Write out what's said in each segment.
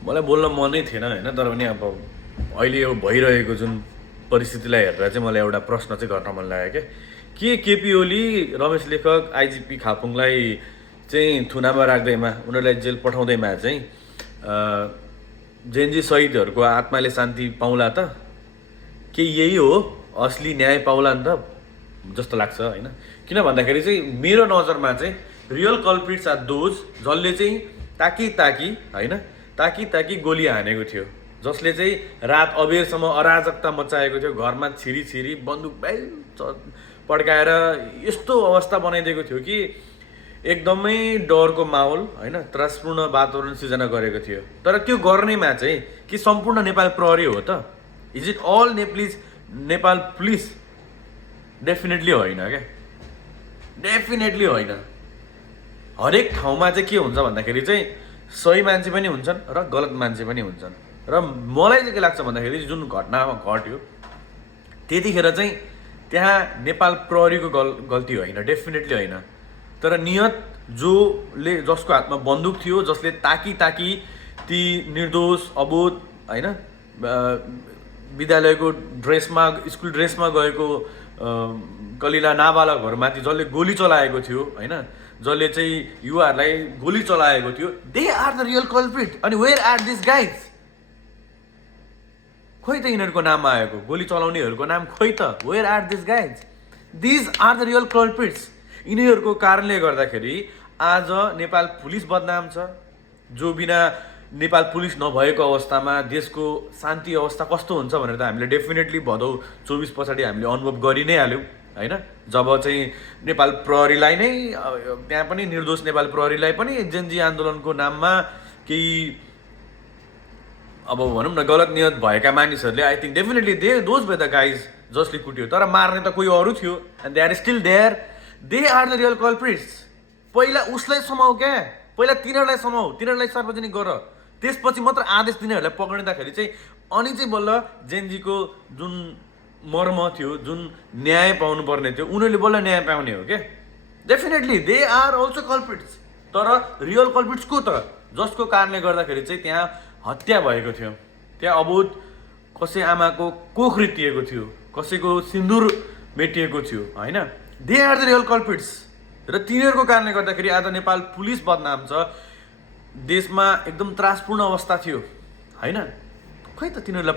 मलाई बोल्न मनै थिएन होइन, तर पनि अब अहिले यो भइरहेको जुन परिस्थितिलाई हेरेर चाहिँ मलाई एउटा प्रश्न चाहिँ गर्न मन लाग्यो क्या। के केपी ओली रमेश लेखक आइजिपी खापुङलाई चाहिँ थुनामा राख्दैमा, उनीहरूलाई जेल पठाउँदैमा चाहिँ जेएनजी शहीदहरूको आत्माले शान्ति पाउला त? के यही हो असली न्याय पाउला नि त जस्तो लाग्छ होइन। किन भन्दाखेरि चाहिँ मेरो नजरमा चाहिँ रियल कल्प्रिट्स आर दोज जसले चाहिँ ताकी ताकी गोली हानेको थियो, जसले चाहिँ रात अबेरसम्म अराजकता मचाएको थियो, घरमा छिरी छिरी बन्दुक पड्काएर यस्तो अवस्था बनाइदिएको थियो कि एकदमै डरको माहौल होइन, त्रासपूर्ण वातावरण सिर्जना गरेको थियो। तर त्यो गर्नेमा चाहिँ कि सम्पूर्ण नेपाल प्रहरी हो त? Is it all Nepal police? Definitely होइन क्या, डेफिनेटली होइन। हरेक ठाउँमा चाहिँ के हुन्छ भन्दाखेरि चाहिँ सही मान्छे पनि हुन्छन् र गलत मान्छे पनि हुन्छन्। र मलाई चाहिँ के लाग्छ भन्दाखेरि जुन घटनामा घट्यो त्यतिखेर चाहिँ त्यहाँ नेपाल प्रहरीको गल्ती होइन, डेफिनेटली होइन। तर नियत जसको हातमा बन्दुक थियो, जसले ताकी ती निर्दोष अबोध होइन विद्यालयको ड्रेसमा स्कुल ड्रेसमा गएको कलिला नाबालकहरूमाथि जसले गोली चलाएको थियो होइन, जसले चाहिँ युवाहरूलाई गोली चलाएको थियो, they are the real culprit. अनि वेयर आर दिस गाइज? खोइ त यिनीहरूको नाम आएको, गोली चलाउनेहरूको नाम खोइ त? Where are these guys? These are the real culprits. यिनीहरूको कारणले गर्दाखेरि आज नेपाल पुलिस बदनाम छ, जो बिना नेपाल पुलिस नभएको अवस्थामा देशको शान्ति अवस्था कस्तो हुन्छ भनेर त हामीले डेफिनेटली भदौ 24 पछाडि हामीले अनुभव गरि नै हाल्यौँ होइन। जब चाहिँ नेपाल प्रहरीलाई नै त्यहाँ पनि निर्दोष नेपाल प्रहरीलाई पनि जेएनजी आन्दोलनको नाममा केही अब भनौँ न गलत नियत भएका मानिसहरूले आई थिङ्क डेफिनेटली दोज भए द गाइज जसले कुट्यो, तर मार्ने त कोही अरू थियो and they are still there. They are the real culprits. पहिला उसलाई समाऊ क्या, पहिला तिनीहरूलाई समाऊ, तिनीहरूलाई सार्वजनिक गर, त्यसपछि मात्र आदेश तिनीहरूलाई पक्रिँदाखेरि चाहिँ अनि चाहिँ बल्ल जेएनजीको जुन मर्म थियो, जुन न्याय पाउनु पर्ने थियो, उनीहरूले बल्ल न्याय पाउने हो क्या। Definitely they are also culprits. तर रियल कल्प्रिट्स को त? जसको कारणले गर्दाखेरि चाहिँ त्यहाँ हत्या भएको थियो, त्यहाँ अबोध कसै आमाको कोख रित्तिएको थियो, कसैको सिन्दुर मेटिएको थियो होइन। They are the real culprits. र तिनीहरूको कारणले गर्दाखेरि आज नेपाल पुलिस बदनाम छ, देशमा एकदम त्रासपूर्ण अवस्था थियो होइन। खै त तिनीहरूलाई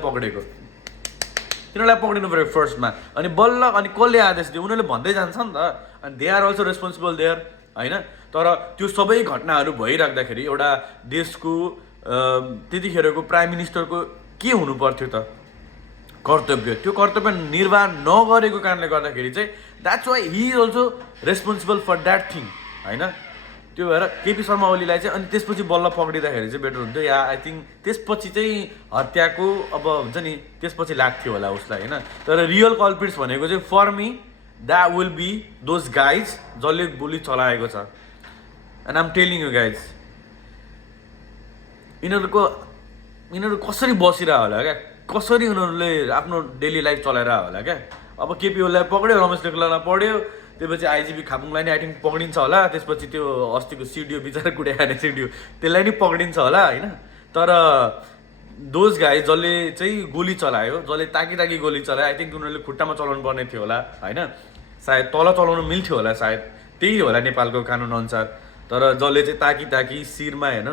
पक्रिनु पऱ्यो फर्स्टमा, अनि बल्ल अनि कसले आदेश दियो? उनीहरूले भन्दै जान्छ नि त। अनि they are also responsible there होइन। तर त्यो सबै घटनाहरू भइराख्दाखेरि एउटा देशको त्यतिखेरको प्राइम मिनिस्टरको के हुनु पर्थ्यो त? कर्तव्य, त्यो कर्तव्य निर्वाह नगरेको कारणले गर्दाखेरि चाहिँ that's why he is also responsible for that thing होइन। त्यो भएर केपी शर्मा ओलीलाई चाहिँ अनि त्यसपछि बल्ल पक्रिँदाखेरि चाहिँ बेटर हुन्थ्यो, या आई थिङ्क त्यसपछि चाहिँ हत्याको अब हुन्छ नि त्यसपछि लाग्थ्यो होला उसलाई होइन। तर रियल कल्प्रिट्स भनेको चाहिँ for me that will be those guys जसले गोली चलाएको छ। And am telling you guys, यिनीहरू कसरी बसिरह होला क्या, कसरी उनीहरूले आफ्नो डेली लाइफ चलाएर होला क्या। अब केपी ओलीलाई पक्रियो, रमेश लेखकलाई पढ्यो, त्यसपछि आइजिपी खापुङलाई नै आई थिङ्क पक्रिन्छ होला, त्यसपछि त्यो अस्तिको सिडिओ बिचरा कुटे खाने सिडिओ त्यसलाई नि पक्रिन्छ होला होइन। तर दोज गाई जसले चाहिँ गोली चलायो, जसले ताकी गोली चलायो, आई थिङ्क उनीहरूले खुट्टामा चलाउनु पर्ने थियो होला होइन, सायद तल चलाउनु मिल्थ्यो होला, सायद त्यही होला नेपालको कानुन अनुसार। तर जसले चाहिँ ताकी शिरमा होइन,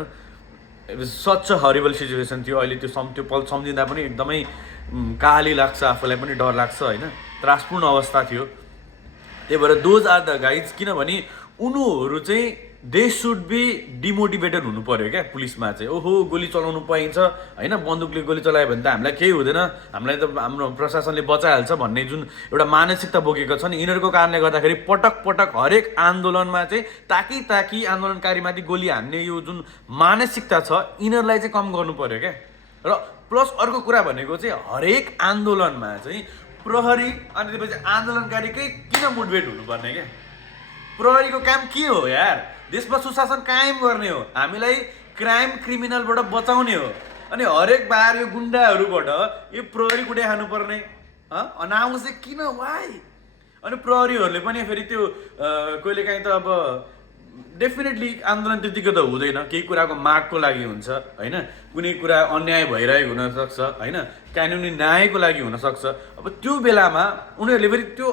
सच हरिबल सिचुएसन थियो। अहिले त्यो पल सम्झिँदा पनि एकदमै काली लाग्छ, आफूलाई पनि डर लाग्छ होइन, त्रासपूर्ण अवस्था थियो। त्यही भएर दोज आर द गाइज, किनभने उनीहरू चाहिँ दे सुड बी डिमोटिभेटेड हुनु पऱ्यो क्या पुलिसमा चाहिँ। ओहो गोली चलाउनु पाइन्छ होइन, बन्दुकले गोली चलायो भने त हामीलाई केही हुँदैन, हामीलाई त हाम्रो प्रशासनले बचाइहाल्छ भन्ने जुन एउटा मानसिकता बोकेको छ नि, यिनीहरूको कारणले गर्दाखेरि पटक हरेक आन्दोलनमा चाहिँ ताकी आन्दोलनकारीमाथि गोली हान्ने यो जुन मानसिकता छ यिनीहरूलाई चाहिँ कम गर्नु पऱ्यो क्या। र प्लस अर्को कुरा भनेको चाहिँ हरेक आन्दोलनमा चाहिँ प्रहरी अनि त्यसपछि आन्दोलनकारीकै किन मुठभेड हुनुपर्ने क्या? प्रहरीको काम के हो यार? देशमा सुशासन कायम गर्ने हो, हामीलाई क्राइम क्रिमिनलबाट बचाउने हो। अनि हरेक बार यो गुन्डाहरूबाट यो प्रहरी कुटे खानुपर्ने अनाउन्स चाहिँ किन? वाइ? अनि प्रहरीहरूले पनि फेरि त्यो कहिलेकाहीँ त अब डेफिनेटली आन्दोलन त्यतिकै त हुँदैन, केही कुराको मागको लागि हुन्छ होइन, कुनै कुरा अन्याय भइरहेको हुनसक्छ होइन, कानुनी न्यायको लागि हुनसक्छ। अब त्यो बेलामा उनीहरूले फेरि त्यो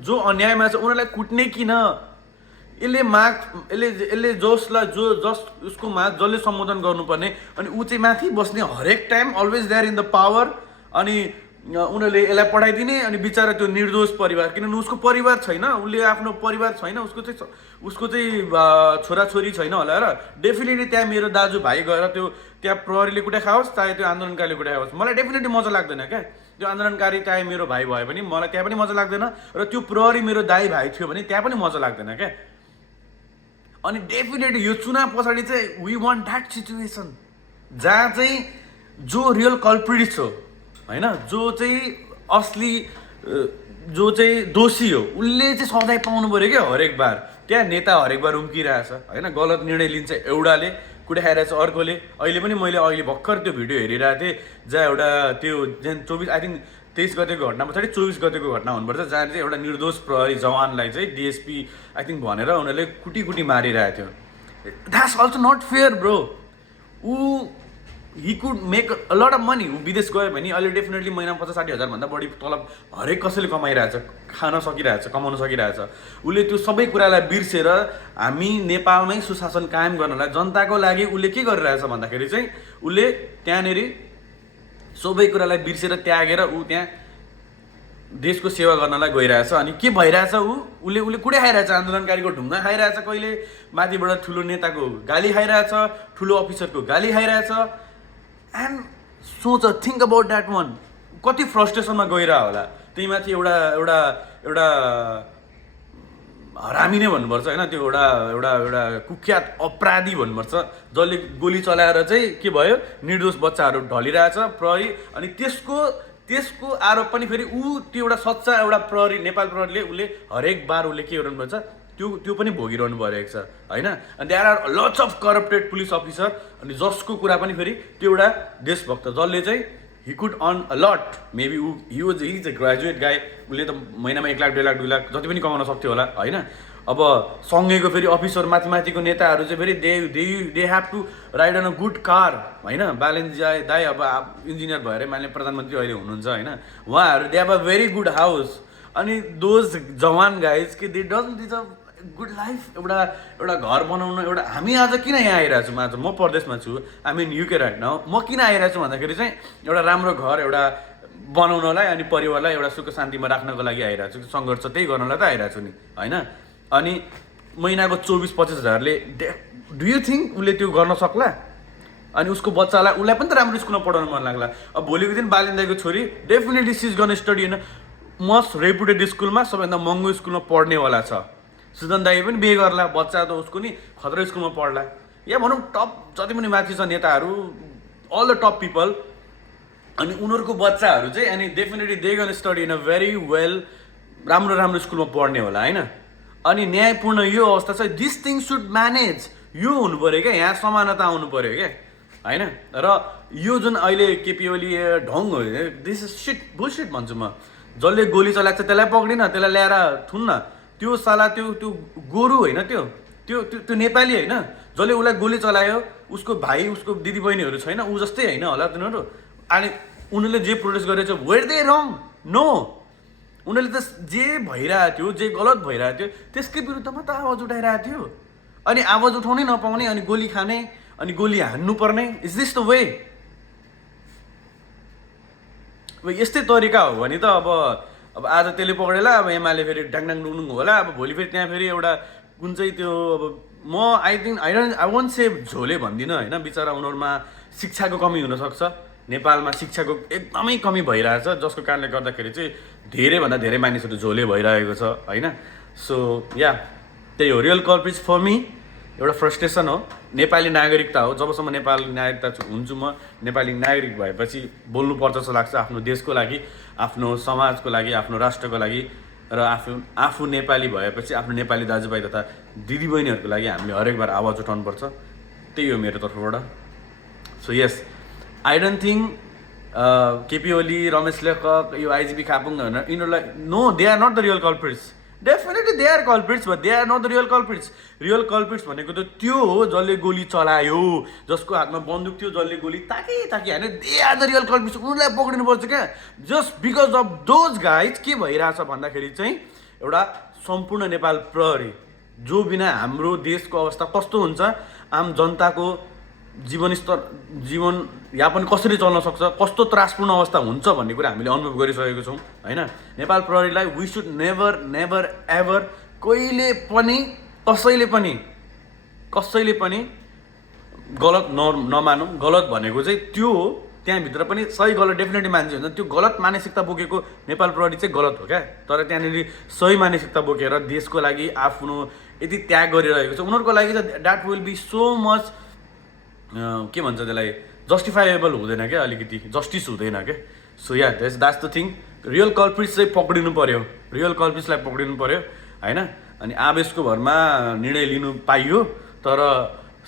जो अन्यायमा छ उनीहरूलाई कुट्ने किन? यसले उसको माग जसले सम्बोधन गर्नुपर्ने अनि ऊ चाहिँ माथि बस्ने हरेक time always there in the power, अनि उनीहरूले यसलाई पठाइदिने अनि बिचरा त्यो निर्दोष परिवार, किनभने उसको परिवार छैन, उसले आफ्नो परिवार छैन, उसको चाहिँ छोराछोरी छैन होला र डेफिनेटली त्यहाँ मेरो दाजुभाइ गएर त्यो त्यहाँ प्रहरीले कुटाइ खाओस् चाहे त्यो आन्दोलनकारीले कुटाइ खाओस्, मलाई डेफिनेटली मजा लाग्दैन क्या। त्यो आन्दोलनकारी चाहे मेरो भाइ भए पनि मलाई त्यहाँ पनि मजा लाग्दैन, र त्यो प्रहरी मेरो दाइ भाइ थियो भने त्यहाँ पनि मजा लाग्दैन क्या। अनि डेफिनेटली यो चुनाव पछाडि चाहिँ वी वान्ट द्याट सिचुएसन जहाँ चाहिँ जो रियल कल्प्रिट हो होइन, जो चाहिँ असली जो चाहिँ दोषी हो उसले चाहिँ सजाय पाउनु पऱ्यो क्या हरेक बार। त्यहाँ नेता हरेक बार उम्किरहेछ होइन, गलत निर्णय लिन्छ एउटाले, कुटाइरहेछ अर्कोले। अहिले पनि मैले अहिले भर्खर त्यो भिडियो हेरिरहेको थिएँ जहाँ एउटा त्यो 24 आई थिङ्क 23 गतेको घटना पछाडि 24 गतेको घटना हुनुपर्छ, जहाँ चाहिँ एउटा निर्दोष प्रहरी जवानलाई चाहिँ डिएसपी आई थिङ्क भनेर उनीहरूले कुटी मारिरहेको थियो। That's also not fair bro. He could make a lot of money. ऊ विदेश गयो भने अहिले डेफिनेटली महिनामा 50-60 हजारभन्दा बढी तलब हरेक कसैले कमाइरहेछ, खान सकिरहेछ, कमाउन सकिरहेछ। उसले त्यो सबै कुरालाई बिर्सेर हामी नेपालमै सुशासन कायम गर्नलाई जनताको लागि उसले के गरिरहेछ भन्दाखेरि चाहिँ उसले त्यहाँनिर सबै कुरालाई बिर्सेर त्यागेर ऊ त्यहाँ देशको सेवा गर्नलाई गइरहेछ। अनि के भइरहेछ, उसले कुटै खाइरहेछ, आन्दोलनकारीको ढुङ्गा खाइरहेछ, कहिले माथिबाट ठुलो नेताको गाली खाइरहेछ, ठुलो अफिसरको गाली खाइरहेछ। एन्ड सोच थिङ्क अबाउट द्याट वान, कति फ्रस्ट्रेसनमा गइरह होला। त्यही माथि एउटा हरामी नै भन्नुपर्छ होइन, त्यो एउटा कुख्यात अपराधी भन्नुपर्छ जसले गोली चलाएर चाहिँ के भयो निर्दोष बच्चाहरू ढलिरहेछ प्रहरी। अनि त्यसको आरोप पनि फेरि त्यो एउटा सच्चा एउटा प्रहरी नेपाल प्रहरीले उसले हरेक बार उसले के गर्नुपर्छ त्यो पनि भोगिरहनु परेको छ होइन। अनि there are lots of corrupted police officer, अनि जसको कुरा पनि फेरि त्यो एउटा देशभक्त जसले चाहिँ he could earn a lot, maybe he's a graduate guy, उसले त महिनामा 1 लाख 2 लाख 2 लाख जति पनि कमाउन सक्थ्यो होला होइन। अब सँगैको फेरि अफिसर माथिको नेताहरू चाहिँ फेरि they have to ride on a good car होइन। बालेन्जी दाई अब इन्जिनियर भएर मान्य प्रधानमन्त्री अहिले हुनुहुन्छ होइन, उहाँहरू they have a very good house. अनि दोज जवान गाइज कि they doesn't deserve good life, एउटा घर बनाउन। एउटा हामी आज किन यहाँ आइरहेको छु, आज म परदेशमा छु, हामी इन युके राइट नाउ, म किन आइरहेको छु भन्दाखेरि चाहिँ एउटा राम्रो घर एउटा बनाउनलाई अनि परिवारलाई एउटा सुख शान्तिमा राख्नको लागि आइरहेको छु, सङ्घर्ष त्यही गर्नलाई त आइरहेको छु नि होइन। अनि महिनाको 24-25 हजारले डु यु थिङ्क उसले त्यो गर्न सक्ला? अनि उसको उसलाई पनि त राम्रो स्कुलमा पढाउनु मन लाग्ला। अब भोलिको दिन बालिन दाइको छोरी डेफिनेटली सिज गर्न स्टडी होइन मोस्ट रेपुटेड स्कुलमा, सबैभन्दा महँगो स्कुलमा पढ्नेवाला छ। सुजन दाई पनि बिहे गर्ला, बच्चा त उसको नि खतरा स्कुलमा पढ्ला। या भनौँ टप जति पनि माथि छ नेताहरू, अल द टप पिपल, अनि उनीहरूको बच्चाहरू चाहिँ अनि definitely they gun study in a very well, राम्रो स्कुलमा पढ्ने होला होइन। अनि न्यायपूर्ण यो अवस्था छ, दिस थिङ सुड म्यानेज, यो हुनु पऱ्यो क्या, यहाँ समानता आउनु पऱ्यो क्या होइन। र यो जुन अहिले केपी ओली ढङ हो, दिस इज सिट बुलसिट भन्छु म। जसले गोली चलाएको छ त्यसलाई पक्रिन, त्यसलाई ल्याएर थुन्न, त्यो साला त्यो गोरु होइन, त्यो नेपाली होइन। जसले उसलाई गोली चलायो उसको भाइ उसको दिदीबहिनीहरू छैन, ऊ जस्तै होइन होला तिनीहरू। अनि उनीहरूले जे प्रोटेस्ट गरेको छ वेयर दे रङ? नो, उनीहरूले त जे भइरहेको थियो, जे गलत भइरहेको थियो त्यसकै विरुद्धमा त आवाज उठाइरहेको थियो। अनि आवाज उठाउनै नपाउने, अनि गोली खाने, अनि गोली हान्नु पर्ने, इज दिस द वे? अब यस्तै तरिका हो भने त अब आज त्यसले पक्रेला, अब एमाले फेरि डाङडाङ डुङडुङ होला, अब भोलि फेरि त्यहाँ फेरि एउटा कुन चाहिँ त्यो अब म आई वन्ट से झोले भन्दिनँ होइन। बिचरा उनीहरूमा शिक्षाको कमी हुनसक्छ, नेपालमा शिक्षाको एकदमै कमी भइरहेछ, जसको कारणले गर्दाखेरि चाहिँ धेरैभन्दा धेरै मानिसहरू झोले भइरहेको छ होइन। सो या त्यही हो रियल कल्प्रिट्स फर मी, एउटा फ्रस्ट्रेसन हो, नेपाली नागरिकता हो। जबसम्म नेपाली नागरिकता हुन्छु म, नेपाली नागरिक भएपछि बोल्नुपर्छ जस्तो लाग्छ आफ्नो देशको लागि, आफ्नो समाजको लागि, आफ्नो राष्ट्रको लागि। र आफू नेपाली भएपछि आफ्नो नेपाली दाजुभाइ तथा दिदीबहिनीहरूको लागि हामीले हरेक बार आवाज उठाउनुपर्छ, त्यही हो मेरो तर्फबाट। So yes, I don't think KP Oli, Ramesh Lekhak, यो आइजिपी खापुङ यिनीहरूलाई, no they are not the real culprits. Definitely they are culprits but they are not the real culprits. Real culprits भनेको त त्यो हो जसले गोली चलायो, जसको हातमा बन्दुक थियो, जसले गोली ताके होइन, they are the real culprits. उनीहरूलाई पक्रिनुपर्छ क्या। Just because of those guys के भइरहेछ भन्दाखेरि चाहिँ एउटा सम्पूर्ण नेपाल प्रहरी जो बिना हाम्रो देशको अवस्था कस्तो हुन्छ, आम जनताको जीवनयापन कसरी चल्न सक्छ, कस्तो त्रासपूर्ण अवस्था हुन्छ भन्ने कुरा हामीले अनुभव गरिसकेको छौँ होइन। नेपाल प्रहरीलाई we should never never ever कहिले पनि कसैले पनि गलत नमानौँ। गलत भनेको चाहिँ त्यो हो, त्यहाँभित्र पनि सही गलत डेफिनेटली मान्छे हुन्छ। त्यो गलत मानसिकता बोकेको नेपाल प्रहरी चाहिँ गलत हो क्या। तर त्यहाँनिर सही मानसिकता बोकेर देशको लागि आफ्नो यति त्याग गरिरहेको छ, उनीहरूको लागि चाहिँ that will be so much के भन्छ त्यसलाई, जस्टिफाएबल हुँदैन क्या, अलिकति जस्टिस हुँदैन क्या। So yeah that's the thing. Real culprits चाहिँ पक्रिनु पऱ्यो, रियल कल्प्रिट्सलाई पक्रिनु पऱ्यो होइन। अनि आवेशको भरमा निर्णय लिनु पाइयो तर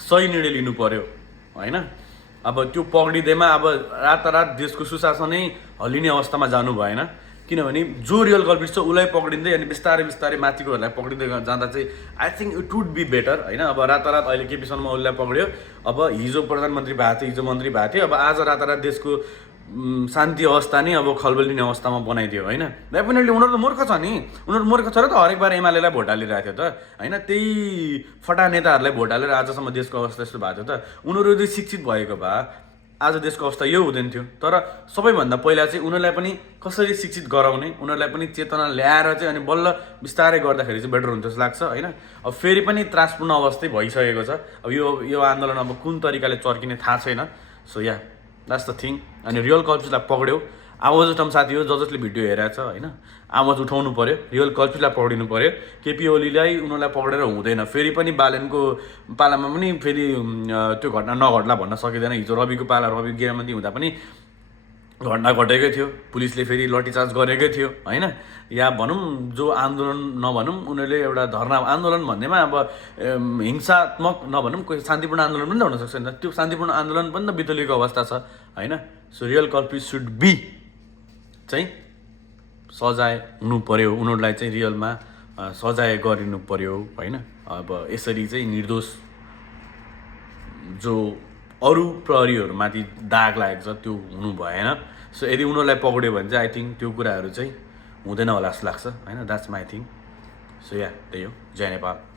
सही निर्णय लिनु पऱ्यो होइन। अब त्यो पक्रिँदैमा अब रातारात देशको सुशासनै हल्लिने अवस्थामा जानु भएन, किनभने जो रियल कल्प्रिट छ उसलाई पक्रिँदै अनि बिस्तारै बिस्तारै माथिकोहरूलाई पक्रिँदै जाँदा चाहिँ I think it would be better होइन। अब रातारात अहिले केपी शर्मा ओलीलाई पक्रियो, अब हिजो प्रधानमन्त्री भएको थियो, हिजो मन्त्री भएको थियो, अब आज रातारात देशको शान्ति अवस्था नै अब खलबलिने अवस्थामा बनाइदियो होइन। डेफिनेटली उनीहरू त मूर्ख छ नि, उनीहरू मूर्ख छ र त हरेक बार एमालेलाई भोट हालिरहेको थियो त होइन। त्यही फटा नेताहरूलाई भोट हालेर आजसम्म देशको अवस्था यस्तो भएको थियो त। उनीहरू यदि शिक्षित भएको भए आज देशको अवस्था यो हुँदैन थियो। तर सबैभन्दा पहिला चाहिँ उनीहरूलाई पनि कसरी शिक्षित गराउने, उनीहरूलाई पनि चेतना ल्याएर चाहिँ अनि बल्ल बिस्तारै गर्दाखेरि चाहिँ बेटर हुन्छ जस्तो लाग्छ होइन। अब फेरि पनि त्रासपूर्ण अवस्थै भइसकेको छ। अब यो आन्दोलन अब कुन तरिकाले चर्किने थाहा छैन। So yeah that's the thing. अनि रियल कल्प्रिट्सलाई पक्रियो, आवाज उठाउँ साथी हो जसले भिडियो हेरेको छ होइन, आवाज उठाउनु पऱ्यो, रियल कल्प्रिट्सलाई पक्रिनु पऱ्यो। केपी ओलीलाई उनीहरूलाई पक्रेर हुँदैन। फेरि पनि बालेनको पालामा पनि फेरि त्यो घटना नघट्ला भन्न सकिँदैन। हिजो रविको पाला, रवि गृहमन्त्री हुँदा पनि घटना घटेकै थियो, पुलिसले फेरि लठीचार्ज गरेकै थियो होइन। या भनौँ जो आन्दोलन नभनौँ, उनीहरूले एउटा धरना आन्दोलन भन्नेमा अब हिंसात्मक नभनौँ, कोही शान्तिपूर्ण आन्दोलन पनि त हुनसक्छ नि त। त्यो शान्तिपूर्ण आन्दोलन पनि त बितुलेको अवस्था छ होइन। So real culprit should be चाहिँ सजाय हुनु पऱ्यो, उनीहरूलाई चाहिँ रियलमा सजाय गरिनु पऱ्यो होइन। अब यसरी चाहिँ निर्दोष जो अरू प्रहरीहरूमाथि दाग लागेको छ त्यो हुनु भएन। सो यदि उनीहरूलाई पक्रियो भने चाहिँ आई थिङ्क त्यो कुराहरू चाहिँ हुँदैन होला जस्तो लाग्छ होइन। That's my thing. सो या त्यही हो। जय नेपाल।